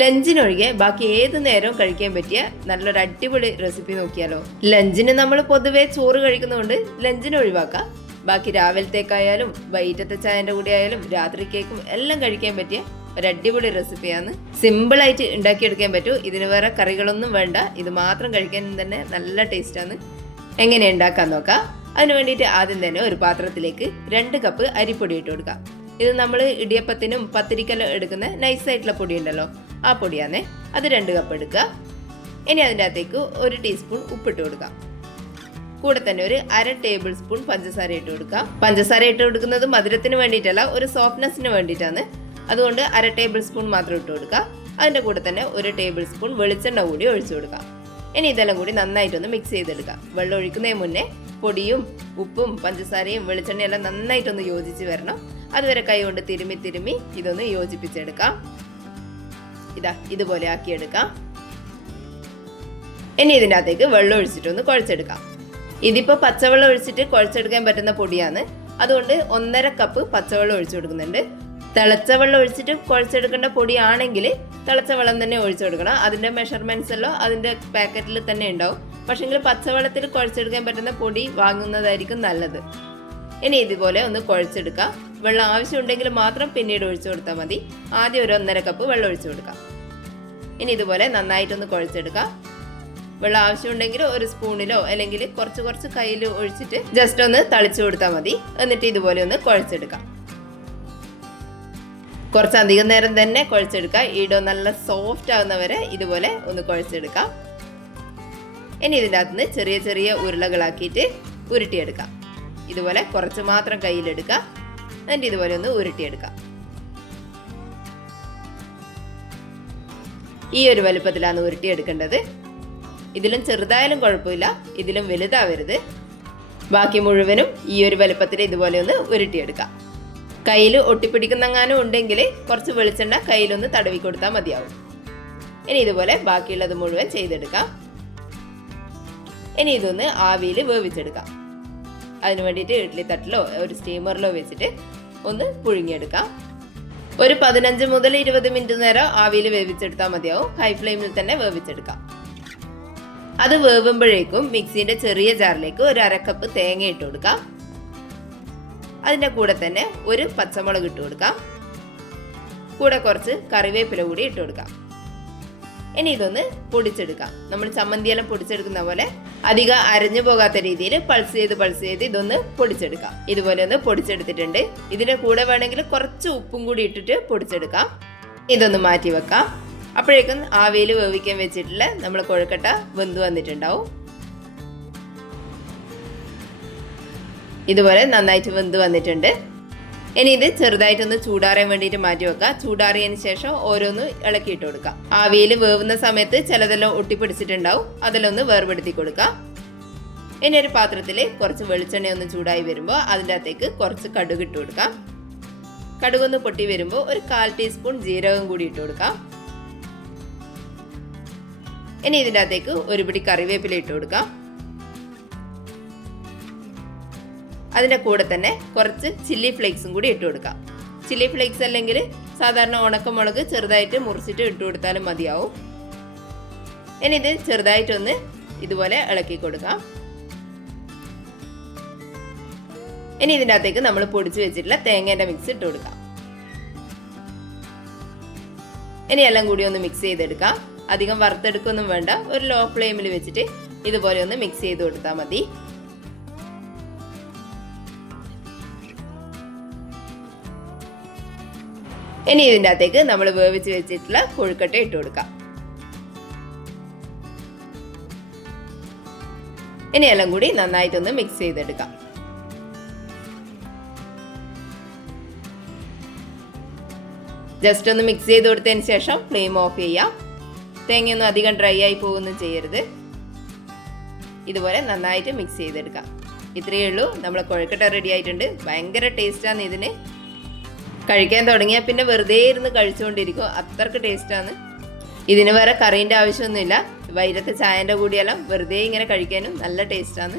ലഞ്ചിനൊഴികെ ബാക്കി ഏത് നേരവും കഴിക്കാൻ പറ്റിയ നല്ലൊരു അടിപൊളി റെസിപ്പി നോക്കിയാലോ. ലഞ്ചിന് നമ്മൾ പൊതുവെ ചോറ് കഴിക്കുന്നതുകൊണ്ട് ലഞ്ചിന് ഒഴിവാക്കാം. ബാക്കി രാവിലത്തേക്കായാലും വൈകിട്ടത്തെ ചായൻ്റെ കൂടെ ആയാലും രാത്രിക്കേക്കും എല്ലാം കഴിക്കാൻ പറ്റിയ ഒരു അടിപൊളി റെസിപ്പിയാണ്. സിമ്പിളായിട്ട് ഉണ്ടാക്കിയെടുക്കാൻ പറ്റൂ. ഇതിന് വേറെ കറികളൊന്നും വേണ്ട. ഇത് മാത്രം കഴിക്കാൻ തന്നെ നല്ല ടേസ്റ്റാണ്. എങ്ങനെ ഉണ്ടാക്കാൻ നോക്കാം. അതിന് വേണ്ടിയിട്ട് ആദ്യം തന്നെ ഒരു പാത്രത്തിലേക്ക് 2 കപ്പ് അരിപ്പൊടി ഇട്ട് കൊടുക്കാം. ഇത് നമ്മൾ ഇടിയപ്പത്തിനും പത്തിരിക്കെല്ലാം എടുക്കുന്ന നൈസായിട്ടുള്ള പൊടി ഉണ്ടല്ലോ, ആ പൊടിയാണേ. അത് 2 കപ്പ് എടുക്കുക. ഇനി അതിൻ്റെ അകത്തേക്ക് 1 ടീസ്പൂൺ ഉപ്പിട്ട് കൊടുക്കാം. കൂടെ തന്നെ ഒരു 1/2 ടേബിൾ സ്പൂൺ പഞ്ചസാര ഇട്ട് കൊടുക്കുക. പഞ്ചസാര ഇട്ട് കൊടുക്കുന്നത് മധുരത്തിന് വേണ്ടിയിട്ടല്ല, ഒരു സോഫ്റ്റ്നെസ്സിന് വേണ്ടിയിട്ടാണ്. അതുകൊണ്ട് 1/2 ടേബിൾ സ്പൂൺ മാത്രം ഇട്ട് കൊടുക്കുക. അതിൻ്റെ കൂടെ തന്നെ 1 ടേബിൾ സ്പൂൺ വെളിച്ചെണ്ണ കൂടി ഒഴിച്ചു കൊടുക്കാം. ഇനി ഇതെല്ലാം കൂടി നന്നായിട്ടൊന്ന് മിക്സ് ചെയ്തെടുക്കാം. വെള്ളം ഒഴിക്കുന്നതിന് മുന്നേ പൊടിയും ഉപ്പും പഞ്ചസാരയും വെളിച്ചെണ്ണയും എല്ലാം നന്നായിട്ടൊന്ന് യോജിച്ച് വരണം. അതുവരെ കൈ കൊണ്ട് തിരുമ്മി ഇതൊന്ന് യോജിപ്പിച്ചെടുക്കാം. ഇതുപോലെ ആക്കിയെടുക്കാം. ഇനി ഇതിൻ്റെ അകത്തേക്ക് വെള്ളം ഒഴിച്ചിട്ടൊന്ന് കുഴച്ചെടുക്കാം. ഇതിപ്പോൾ പച്ചവെള്ളം ഒഴിച്ചിട്ട് കുഴച്ചെടുക്കാൻ പറ്റുന്ന പൊടിയാണ്. അതുകൊണ്ട് 1.5 കപ്പ് പച്ചവെള്ളം ഒഴിച്ചു കൊടുക്കുന്നുണ്ട്. തിളച്ച വെള്ളം ഒഴിച്ചിട്ട് കുഴച്ചെടുക്കേണ്ട പൊടിയാണെങ്കിൽ തിളച്ച വെള്ളം തന്നെ ഒഴിച്ചു കൊടുക്കണം. അതിൻ്റെ മെഷർമെൻറ്റ്സ് എല്ലാം അതിൻ്റെ പാക്കറ്റിൽ തന്നെ ഉണ്ടാവും. പക്ഷേങ്കിൽ പച്ചവെള്ളത്തിൽ കുഴച്ചെടുക്കാൻ പറ്റുന്ന പൊടി വാങ്ങുന്നതായിരിക്കും നല്ലത്. ഇനി ഇതുപോലെ ഒന്ന് കുഴച്ചെടുക്കാം. വെള്ളം ആവശ്യമുണ്ടെങ്കിൽ മാത്രം പിന്നീട് ഒഴിച്ചു കൊടുത്താൽ മതി. ആദ്യം ഒരു 1.5 കപ്പ് വെള്ളം ഒഴിച്ചു കൊടുക്കാം. ഇനി ഇതുപോലെ നന്നായിട്ടൊന്ന് കുഴച്ചെടുക്കാം. വെള്ളം ആവശ്യമുണ്ടെങ്കിൽ ഒരു സ്പൂണിലോ അല്ലെങ്കിൽ കുറച്ച് കയ്യിൽ ഒഴിച്ചിട്ട് ജസ്റ്റ് ഒന്ന് തളിച്ചു കൊടുത്താൽ മതി. എന്നിട്ട് ഇതുപോലെ ഒന്ന് കുഴച്ചെടുക്കാം. കുറച്ചധികം നേരം തന്നെ കുഴച്ചെടുക്കാം. ഈടോ നല്ല സോഫ്റ്റ് ആകുന്നവരെ ഇതുപോലെ ഒന്ന് കുഴച്ചെടുക്കാം. ഇനി ഇതിൻ്റെ അകത്തുനിന്ന് ചെറിയ ഉരുളകളാക്കിയിട്ട് ഉരുട്ടിയെടുക്കാം. ഇതുപോലെ കുറച്ച് മാത്രം കയ്യിലെടുക്കാം. എന്നിട്ട് ഇതുപോലെ ഒന്ന് ഉരുട്ടിയെടുക്കാം. ഈ ഒരു വലുപ്പത്തിലാണ് ഉരുട്ടിയെടുക്കേണ്ടത്. ഇതിലും ചെറുതായാലും കുഴപ്പമില്ല, ഇതിലും വലുതാവരുത്. ബാക്കി മുഴുവനും ഈ ഒരു വലുപ്പത്തിൽ ഇതുപോലെ ഒന്ന് ഉരുട്ടിയെടുക്കാം. കയ്യിൽ ഒട്ടിപ്പിടിക്കുന്നെങ്ങാനും ഉണ്ടെങ്കിൽ കുറച്ച് വെളിച്ചെണ്ണ കയ്യിലൊന്ന് തടവി കൊടുത്താൽ മതിയാവും. ഇനി ഇതുപോലെ ബാക്കിയുള്ളത് മുഴുവൻ ചെയ്തെടുക്കാം. ഇനി ഇതൊന്ന് ആവിയിൽ വേവിച്ചെടുക്കാം. അതിന് വേണ്ടിയിട്ട് ഇഡ്ഡലി തട്ടിലോ ഒരു സ്റ്റീമറിലോ വെച്ചിട്ട് ഒന്ന് പുഴുങ്ങിയെടുക്കാം. ഒരു 15 മുതൽ 20 മിനിറ്റ് നേരം ആവിയിൽ വേവിച്ചെടുത്താൽ മതിയാവും. ഹൈ ഫ്ലെയിമിൽ തന്നെ വേവിച്ചെടുക്കാം. അത് വേവുമ്പോഴേക്കും മിക്സിൻ്റെ ചെറിയ ജാറിലേക്ക് ഒരു 1/2 കപ്പ് തേങ്ങ ഇട്ട് കൊടുക്കാം. അതിൻ്റെ കൂടെ തന്നെ ഒരു പച്ചമുളക് ഇട്ട് കൊടുക്കാം. കൂടെ കുറച്ച് കറിവേപ്പില കൂടി ഇട്ട് കൊടുക്കാം. ഇനി ഇതൊന്ന് പൊടിച്ചെടുക്കാം. നമ്മൾ ചമ്മന്തിയെല്ലാം പൊടിച്ചെടുക്കുന്ന പോലെ അധികം അരഞ്ഞു പോകാത്ത രീതിയിൽ പൾസ് ചെയ്ത് ഇതൊന്ന് പൊടിച്ചെടുക്കാം. ഇതുപോലെ ഒന്ന് പൊടിച്ചെടുത്തിട്ടുണ്ട്. ഇതിൻ്റെ കൂടെ വേണമെങ്കിൽ കുറച്ച് ഉപ്പും കൂടി ഇട്ടിട്ട് പൊടിച്ചെടുക്കാം. ഇതൊന്ന് മാറ്റി വെക്കാം. അപ്പോഴേക്കും ആവിയിൽ വേവിക്കാൻ വെച്ചിട്ടുള്ള നമ്മൾ കൊഴുക്കട്ട വെന്ത് വന്നിട്ടുണ്ടാവും. ഇതുപോലെ നന്നായിട്ട് വെന്ത് വന്നിട്ടുണ്ട്. ഇനി ഇത് ചെറുതായിട്ടൊന്ന് ചൂടാറാൻ വേണ്ടിയിട്ട് മാറ്റി വെക്കാം. ചൂടാറിയതിന് ശേഷം ഓരോന്ന് ഇളക്കിയിട്ട് കൊടുക്കാം. ആവിയിൽ വേവുന്ന സമയത്ത് ചിലതെല്ലാം ഒട്ടിപ്പിടിച്ചിട്ടുണ്ടാവും. അതെല്ലാം ഒന്ന് വേർപെടുത്തി കൊടുക്കാം. ഇനി ഒരു പാത്രത്തിൽ കുറച്ച് വെളിച്ചെണ്ണ ഒന്ന് ചൂടായി വരുമ്പോൾ അതിൻ്റെ അകത്തേക്ക് കുറച്ച് കടുക് ഇട്ട് കൊടുക്കാം. കടുകൊന്ന് പൊട്ടി വരുമ്പോൾ ഒരു 1/4 ടീസ്പൂൺ ജീരകം കൂടി ഇട്ട് കൊടുക്കാം. ഇനി ഇതിൻ്റെ അകത്തേക്ക് ഒരു പിടി കറിവേപ്പില ഇട്ട് കൊടുക്കാം. അതിൻ്റെ കൂടെ തന്നെ കുറച്ച് ചില്ലി ഫ്ലേക്സും കൂടി ഇട്ട് കൊടുക്കാം. ചില്ലി ഫ്ലേക്സ് അല്ലെങ്കിൽ സാധാരണ ഉണക്കമുളക് ചെറുതായിട്ട് മുറിച്ചിട്ട് ഇട്ട് കൊടുത്താലും മതിയാവും. ഇനി ഇത് ചെറുതായിട്ടൊന്ന് ഇതുപോലെ ഇളക്കി കൊടുക്കാം. ഇനി ഇതിൻ്റെ അകത്തേക്ക് നമ്മൾ പൊടിച്ചു വെച്ചിട്ടുള്ള തേങ്ങേൻ്റെ മിക്സ് ഇട്ട് കൊടുക്കാം. ഇനി എല്ലാം കൂടി ഒന്ന് മിക്സ് ചെയ്തെടുക്കാം. അധികം വറുത്തെടുക്കൊന്നും വേണ്ട. ഒരു ലോ ഫ്ലെയിമിൽ വെച്ചിട്ട് ഇതുപോലെ ഒന്ന് മിക്സ് ചെയ്ത് കൊടുത്താൽ മതി. ഇനി ഇതിൻ്റെ അകത്തേക്ക് നമ്മൾ വേവിച്ച് വെച്ചിട്ടുള്ള കൊഴുക്കട്ട ഇട്ട് കൊടുക്കാം. ഇനി എല്ലാം കൂടി നന്നായിട്ടൊന്ന് മിക്സ് ചെയ്തെടുക്കാം. ജസ്റ്റ് ഒന്ന് മിക്സ് ചെയ്ത് കൊടുത്തതിന് ശേഷം ഫ്ലെയിം ഓഫ് ചെയ്യാം. തേങ്ങയൊന്നും അധികം ഡ്രൈ ആയി പോകുകയൊന്നും ചെയ്യരുത്. ഇതുപോലെ നന്നായിട്ട് മിക്സ് ചെയ്തെടുക്കാം. ഇത്രയേ ഉള്ളൂ, നമ്മളെ കൊഴുക്കട്ട റെഡി ആയിട്ടുണ്ട്. ഭയങ്കര ടേസ്റ്റാണ് ഇതിന്. കഴിക്കാൻ തുടങ്ങിയാൽ പിന്നെ വെറുതെ ഇരുന്ന് കഴിച്ചുകൊണ്ടിരിക്കും. അത്രക്ക് ടേസ്റ്റാണ്. ഇതിന് വേറെ കറീൻ്റെ ആവശ്യമൊന്നുമില്ല. വൈകിട്ടത്തെ ചായൻ്റെ കൂടിയെല്ലാം വെറുതെ ഇങ്ങനെ കഴിക്കാനും നല്ല ടേസ്റ്റാണ്.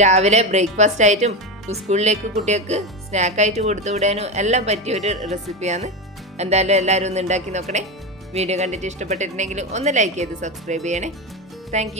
രാവിലെ ബ്രേക്ക്ഫാസ്റ്റ് ആയിട്ടും സ്കൂളിലേക്ക് കുട്ടികൾക്ക് സ്നാക്കായിട്ട് കൊടുത്തു വിടാനും എല്ലാം പറ്റിയൊരു റെസിപ്പിയാണ്. എന്തായാലും എല്ലാവരും ഒന്ന് ഉണ്ടാക്കി നോക്കണേ. വീഡിയോ കണ്ടിട്ട് ഇഷ്ടപ്പെട്ടിട്ടുണ്ടെങ്കിൽ ഒന്ന് ലൈക്ക് ചെയ്ത് സബ്സ്ക്രൈബ് ചെയ്യണേ. താങ്ക്